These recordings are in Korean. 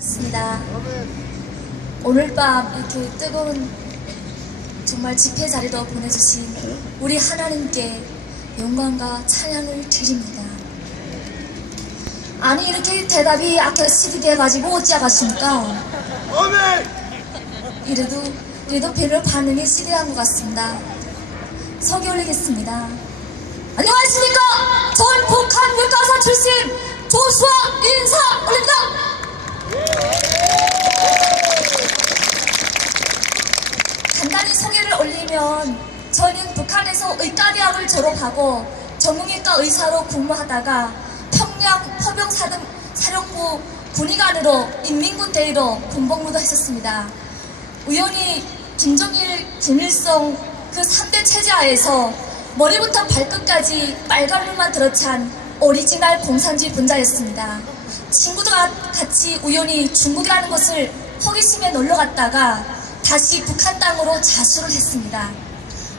맞습니다. 오늘 밤 이렇게 뜨거운 정말 집회 자리도 보내주신 우리 하나님께 영광과 찬양을 드립니다. 아니 이렇게 대답이 아까 시디돼가지고 어찌하겠습니까? 이래도 별로 반응이 시디한 것 같습니다. 서기 올리겠습니다. 안녕하십니까? 전 북한 물가사 출신 조수아 인사 올립니다. 간단히 소개를 올리면 저는 북한에서 의과대학을 졸업하고 전문의과 의사로 근무하다가 평양 포병사등 사령부 군의관으로 인민군 대위로 군복무도 했었습니다. 우연히 김정일, 김일성 그 3대 체제하에서 머리부터 발끝까지 빨간물만 들어찬 오리지널 공산주의 분자였습니다. 친구들과 같이 우연히 중국이라는 것을 호기심에 놀러 갔다가 다시 북한 땅으로 자수를 했습니다.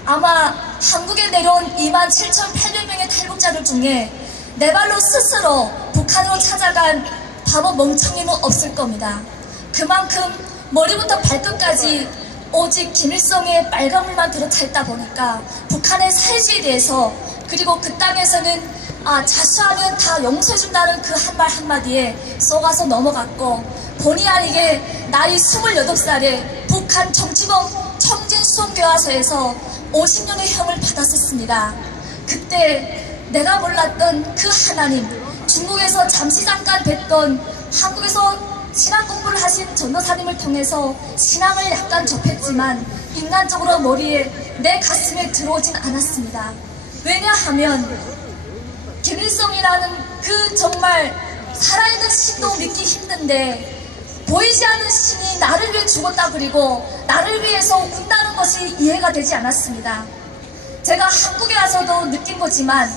아마 한국에 내려온 27,800명의 탈북자들 중에 내 발로 스스로 북한으로 찾아간 바보 멍청이는 없을 겁니다. 그만큼 머리부터 발끝까지 오직 김일성의 빨간물만 들어차 있다 보니까 북한의 사회주의에 대해서 그리고 그 땅에서는 자수하면 다 용서해준다는 그 한 말 한마디에 속아서 넘어갔고 본의 아니게 나이 28살에 북한 정치범 청진수송교화소에서 50년의 형을 받았었습니다. 그때 내가 몰랐던 그 하나님, 중국에서 잠시 잠깐 뵀던 한국에서 신앙 공부를 하신 전도사님을 통해서 신앙을 약간 접했지만 인간적으로 머리에 내 가슴에 들어오진 않았습니다. 왜냐하면 김일성이라는 그 정말 살아있는 신도 믿기 힘든데 보이지 않는 신이 나를 위해 죽었다 그리고 나를 위해서 운다는 것이 이해가 되지 않았습니다. 제가 한국에 와서도 느낀 거지만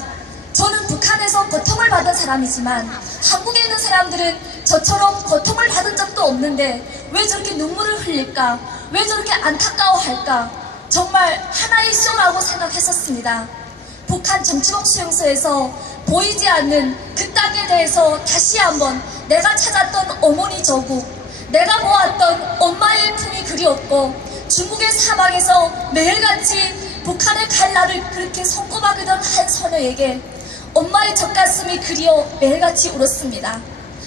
저는 북한에서 고통을 받은 사람이지만 한국에 있는 사람들은 저처럼 고통을 받은 적도 없는데 왜 저렇게 눈물을 흘릴까? 왜 저렇게 안타까워할까? 정말 하나의 쇼라고 생각했었습니다. 북한 정치범 수용소에서 보이지 않는 그 땅에 대해서 다시 한번 내가 찾았던 어머니 저국, 내가 보았던 엄마의 품이 그리웠고 중국의 사막에서 매일같이 북한에 갈 날을 그렇게 손꼽아그던 한 소녀에게 엄마의 젖가슴이 그리워 매일같이 울었습니다.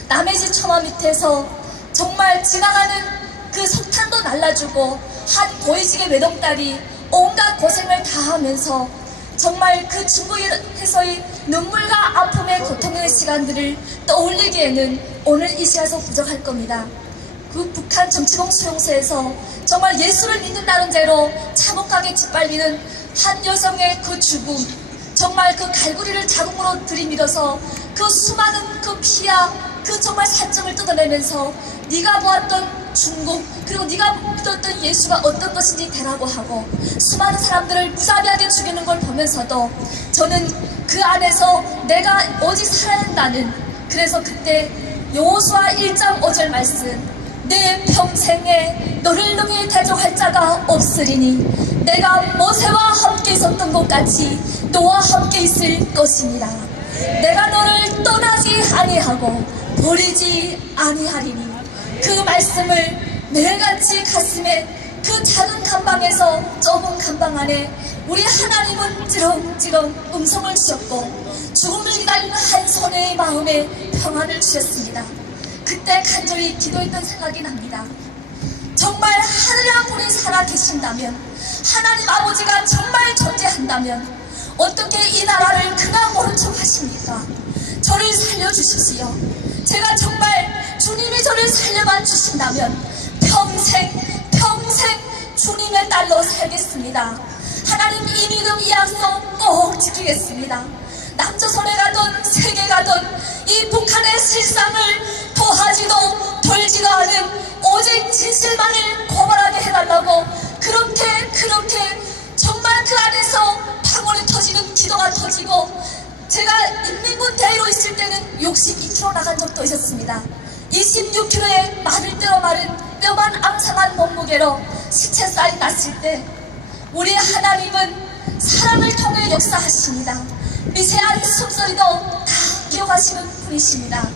남의 집 처마 밑에서 정말 지나가는 그 석탄도 날라주고 한 보이지게 외동딸이 온갖 고생을 다하면서 정말 그 중국에서의 눈물과 아픔의 고통의 시간들을 떠올리기에는 오늘 이 시간에서 부족할 겁니다. 그 북한 정치범 수용소에서 정말 예수를 믿는다는 죄로 참혹하게 짓밟히는 한 여성의 그 죽음, 정말 그 갈고리를 자궁으로 들이밀어서 그 수많은 그 피와 그 정말 산증을 뜯어내면서 네가 보았던 중국 그리고 네가 믿었던 예수가 어떤 것인지 대라고 하고 수많은 사람들을 무자비하게 죽이는 걸 보면서도 저는 그 안에서 내가 오직 살아야 한다는, 그래서 그때 여호수아 1장 5절 말씀, 내 평생에 너를 능히 대적할 자가 없으리니 내가 모세와 함께 있었던 것 같이 너와 함께 있을 것이니라. 내가 너를 떠나지 아니하고 버리지 아니하리니. 그 말씀을 매일같이 가슴에 그 작은 감방에서 좁은 감방 안에 우리 하나님은 찌렁찌렁 음성을 주셨고 죽음을 기다리는 한 손의 마음에 평안을 주셨습니다. 그때 간절히 기도했던 생각이 납니다. 정말 하늘에 한 분이 살아계신다면, 하나님 아버지가 정말 존재한다면 어떻게 이 나라를 그냥 모른 척 하십니까? 저를 살려주십시오. 제가 정말 주님이 저를 살려만 주신다면 평생 주님의 딸로 살겠습니다. 하나님 이 믿음 이 약속 꼭 지키겠습니다. 남조선에 가던 세계 가던 이 북한의 실상을 도하지도 돌지도 않은 오직 진실만을 고발하게 해달라고 그렇게 정말 그 안에서 방언이 터지는 기도가 터지고 제가 인민군 대위로 있을 때는 62km 나간 적도 있었습니다. 26km의 마를 때로 마른 뼈만 앙상한 몸무게로 시체살이 났을 때 우리 하나님은 사람을 통해 역사하십니다. 미세한 숨소리도 다 기억하시는 분이십니다.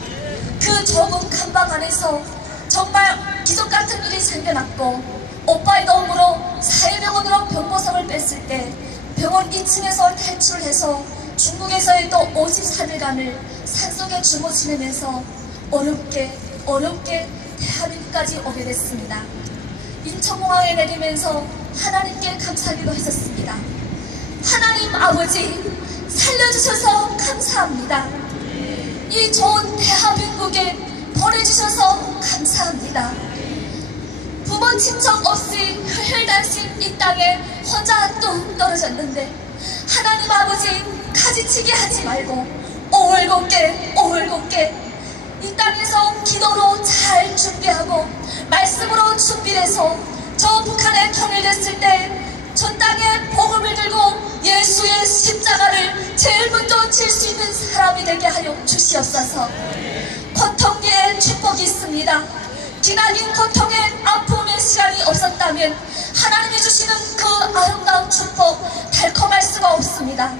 그 좁은 감방 안에서 정말 기적 같은 일이 생겨났고 오빠의 도움으로 사회병원으로 병보석을 뺐을 때 병원 2층에서 탈출을 해서 중국에서의 또 53일간을 산속에 주무 지내면서 어렵게 대한민국까지 오게 됐습니다. 인천공항에 내리면서 하나님께 감사하기도 했었습니다. 하나님 아버지 살려주셔서 감사합니다. 이 좋은 대한민국에 보내주셔서 감사합니다. 부모 친척 없이 혈단신 이 땅에 혼자 뚝 떨어졌는데 하나님 아버지 가지치기 하지 말고 오월곱게 이 땅에서 기도로 잘 준비하고 말씀으로 준비해서 저 북한에 통일됐을 때 저 땅에 복음을 들고 예수의 십자가를 제일 먼저 질 수 있는 사람이 되게 하여 주시옵소서. 고통에 축복이 있습니다. 기나긴 고통에 아픔의 시간이 없었다면 하나님이 주시는 그 아름다운 축복 달콤할 수가 없습니다.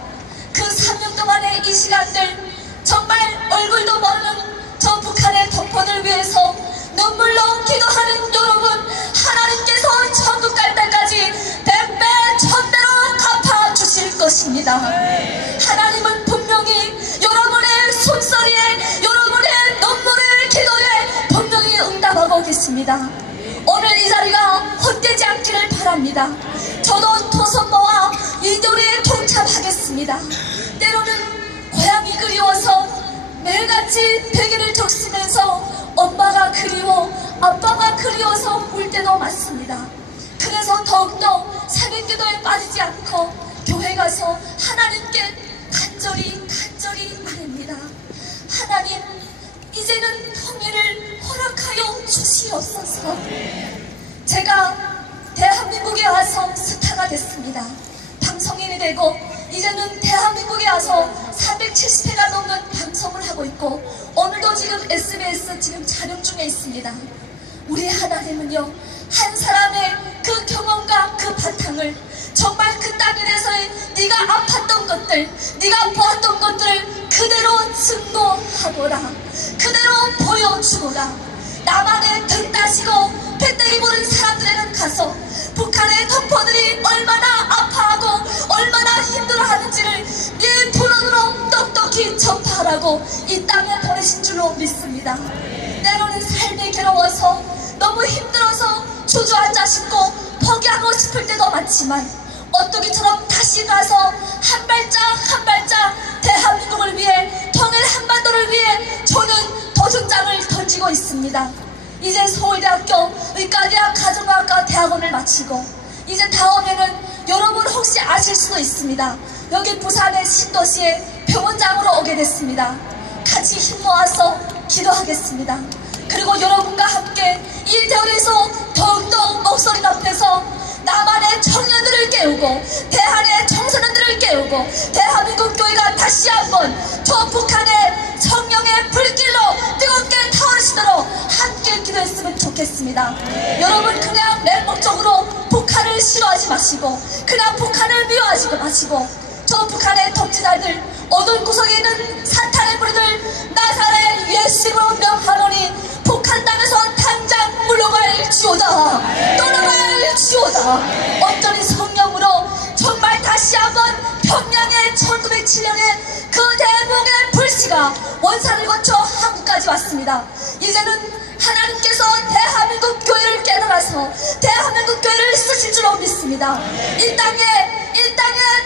그 3년 동안의 이 시간들 정말 얼굴도 모르는 저 북한의 동포들 위해서 눈물로 기도하는 여러분, 하나님께서 천국 갈 때까지 100배 1000배로 갚아주실 것입니다. 하나님은 분명히 여러분의 손소리에 여러분의 눈물의 기도에 분명히 응답하고 계십니다. 오늘 이 자리가 헛되지 않기를 바랍니다. 저도 토선모와 이도리에 동참하겠습니다. 때로는 고향이 그리워서 매일같이 베개를 적시면서 엄마가 그리워 아빠가 그리워서 울 때도 많습니다. 그래서 더욱더 새벽기도에 빠지지 않고 교회 가서 하나님께 간절히 아닙니다. 하나님 이제는 통일을 허락하여 주시옵소서. 제가 대한민국에 와서 스타가 됐습니다. 방송인이 되고 이제는 대한민국에 와서 370회가 넘는 방송을 하고 있고 오늘도 지금 SBS 지금 촬영 중에 있습니다. 우리 하나님은요, 한 사람의 그 경험과 그 바탕을 정말 그 땅에 대해서의 네가 아팠던 것들, 네가 보았던 것들을 그대로 증거하거라, 그대로 보여주거라. 나만의 등 따시고 배때기 부른 사람들에는 가서 북한의 동포들이 얼마나 아파하고 얼마나 힘들어하는지를 네 불언으로 똑똑히 전파하라고 이 땅에 보내신 줄로 믿습니다. 때로는 삶이 괴로워서 너무 힘들어서 주저앉아 싶고 포기하고 싶을 때도 많지만 어떻게처럼 다시 가서 한 발짝 대한민국을 위해 통일 한반도를 위해 저는 도전장을 던지고 있습니다. 이제 서울대학교 의과대학 가정과학과 대학원을 마치고 이제 다음에는 여러분 혹시 아실 수도 있습니다. 여기 부산의 신도시에 병원장으로 오게 됐습니다. 같이 힘 모아서 기도하겠습니다. 그리고 여러분과 함께 이 대열에서 더욱더 목소리 높여서 남한의 청년들을 깨우고 대한의 청소년들을 깨우고 대한민국 교회가 다시 한번 저 북한의 성령의 불길로 뜨겁게 타오르시도록 함께 기도했으면 좋겠습니다. 여러분 그냥 맹목적으로 북한을 싫어하지 마시고 그냥 북한을 미워하지 마시고 저 북한의 통치자들 어두운 구석에 있는 사탄의 무리들 나사렛 예수로 명하노니 북한 땅에서 당장 물러갈지어다, 떠나갈지어다. 온전히 성령으로 정말 다시 한번 평양의 1907년에 그 대목의 불씨가 원산을 거쳐 한국까지 왔습니다. 이제는 하나님께서 대한민국 교회를 깨달아서 대한민국 교회를 쓰실 줄로 믿습니다. 이 땅에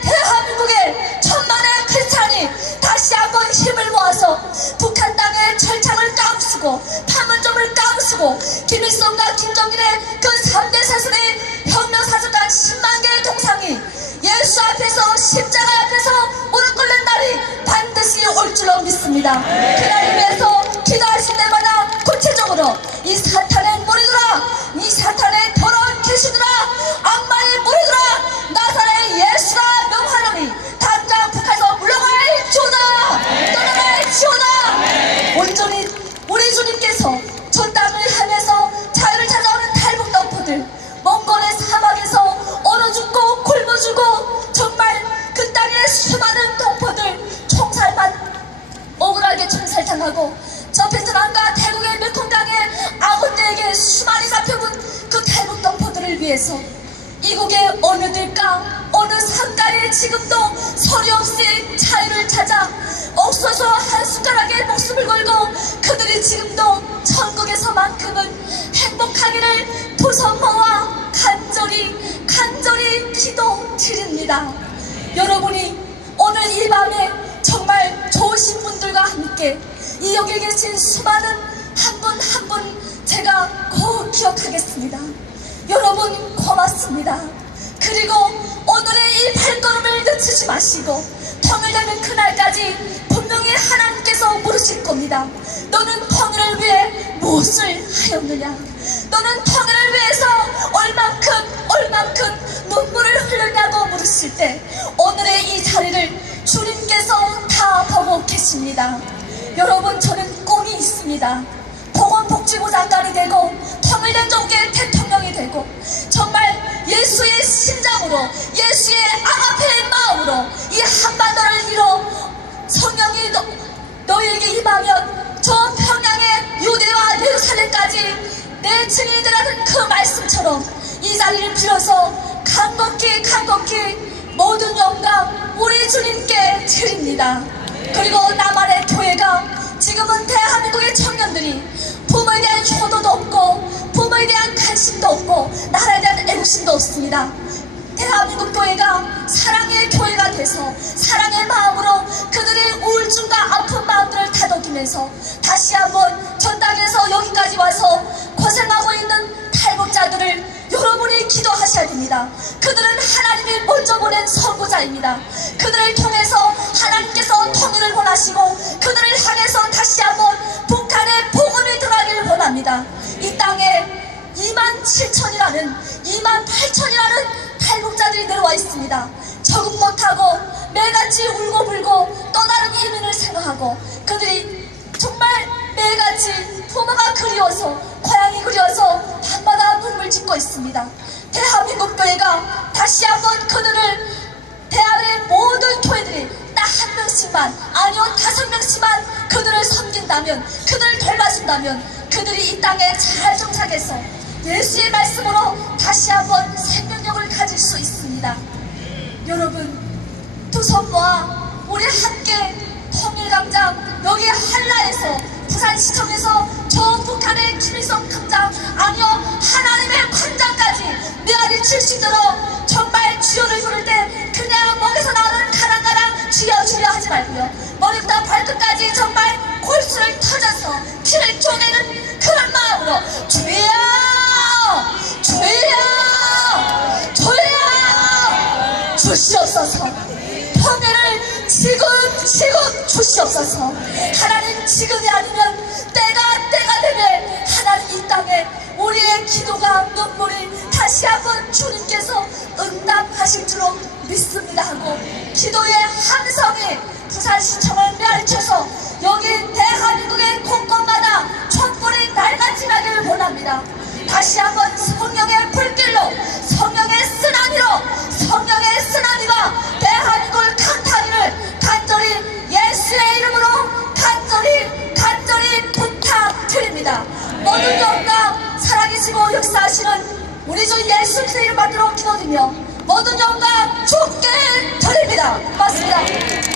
대한민국에 천만의 크리스찬이 다시 한번 힘을 모아서 북한 땅의 철창을 까부수고 판문점을 까부수고 김일성과 김정일의 그 3대 사슬의 혁명사슬단 10만 개의 동상이 예수 앞에서 십자가 앞에서 무릎 꿇는 날이 반드시 올 줄로 믿습니다. 그날을 위해서 기도하실 때마다 구체적으로 이 사탄의 무리들아, 이 사탄의 더러운 귀신들아, 악마의 무리들아, 나사렛 예수가 명하노니 당장 북한에서 물러갈지어다, 떠나갈지어다. 온전히 우리 주님께서 저 땅을 하면서 자유를 찾아오는 탈북 덤포들 몽골의 사막에서 얼어 죽고 굶어 죽고 정말 그 땅의 수많은 동포들 총살만 억울하게 총살당하고 저 베트남과 태국의 멸콩당에 아군들에게 위해서 이국의 어느 들가 어느 산가에 지금도 소리 없이 자유를 찾아 옥소서 한 숟가락에 목숨을 걸고 그들이 지금도 천국에서만큼은 행복하기를 도선모와 간절히 기도 드립니다. 여러분이 오늘 이 밤에 정말 좋으신 분들과 함께 이 여기 계신 수많은 한 분 한 분 제가 꼭 기억하겠습니다. 여러분 고맙습니다. 그리고 오늘의 이 발걸음을 늦추지 마시고 통일되는 그날까지 분명히 하나님께서 물으실 겁니다. 너는 통일을 위해 무엇을 하였느냐? 너는 통일을 위해서 얼만큼 눈물을 흘렸냐고 물으실 때 오늘의 이 자리를 주님께서 다 보고 계십니다. 여러분, 저는 꿈이 있습니다. 보건복지부 장관이 되고 통일된 종교의 대통령이 되고 정말 예수의 심장으로 예수의 아가페의 마음으로 이 한반도를 이뤄 성령이 너에게 임하면 저 평양의 유대와 예루살렘까지 내 증인이 되라는 그 말씀처럼 이 자리를 빌어서 간곡히 모든 영광 우리 주님께 드립니다. 그리고 나만의 교회가 지금은 대한민국의 청년들이 부모에 대한 효도도 없고 부모에 대한 관심도 없고 나라에 대한 애국심도 없습니다. 대한민국 교회가 사랑의 교회가 돼서 사랑의 마음으로 그들의 우울증과 아픈 마음들을 다독이면서 다시 한번 전 땅에서 여기까지 와서 고생하고 있는 탈북자들을 여러분이 기도하셔야 됩니다. 그들은 하나님이 먼저 보낸 선구자입니다. 그들을 통해서 하나님께서 통일을 원하시고 그들을 향해서 다시 한번 북한의 복음이 들어가기를 원합니다. 이 땅에 27,000이라는 28,000이라는 탈북자들이 내려와 있습니다. 적응 못하고 매같이 울고불고 또 다른 이민을 생각하고 그들이 정말 매같이 부모가 그리워서 고향이 그리워서 밤마다 눈물 짓고 있습니다. 대한민국 교회가 다시 한번 그들을 대한민국의 모든 교회들이 딱 한 명씩만 아니요 5명씩만 그들을 섬긴다면 그들을 돌봐준다면 그들이 이 땅에 잘 정착해서 예수의 말씀으로 다시 한번 생명력을 가질 수 있습니다. 여러분, 두 손 모아 우리 함께 통일광장 여기 한라에서 부산시청에서 저 북한의 김일성 광장 아니요 하나님의 광장까지 메아리 칠 수 있도록 정말 주여를 부를 때 그냥 목에서 나오는 가랑가랑 주여 하지 말고요, 머리부터 발끝까지 정말 골수를 터져서 피를 쪼개는 그런 마음으로 주여 주시옵소서. 통일을 지금 주시옵소서. 하나님, 지금이 아니면 때가 되면 하나님 이 땅에 우리의 기도가 눈물이 다시 한번 주님께서 응답하실 줄로 믿습니다 하고 기도의 함성이 부산시청을 메아리쳐서 여기 대한민국의 곳곳마다 촛불이 날같이 나기를 원합니다. 다시 한번 성령의 불길로 성령의 쓰나미가 대한민국을 강타하기를 간절히 예수의 이름으로 간절히 부탁드립니다. 모든 영광 살아계시고 역사하시는 우리 주 예수 그리스도의 이름 받들어 기도드리며 모든 영광 주께 드립니다. 맞습니다.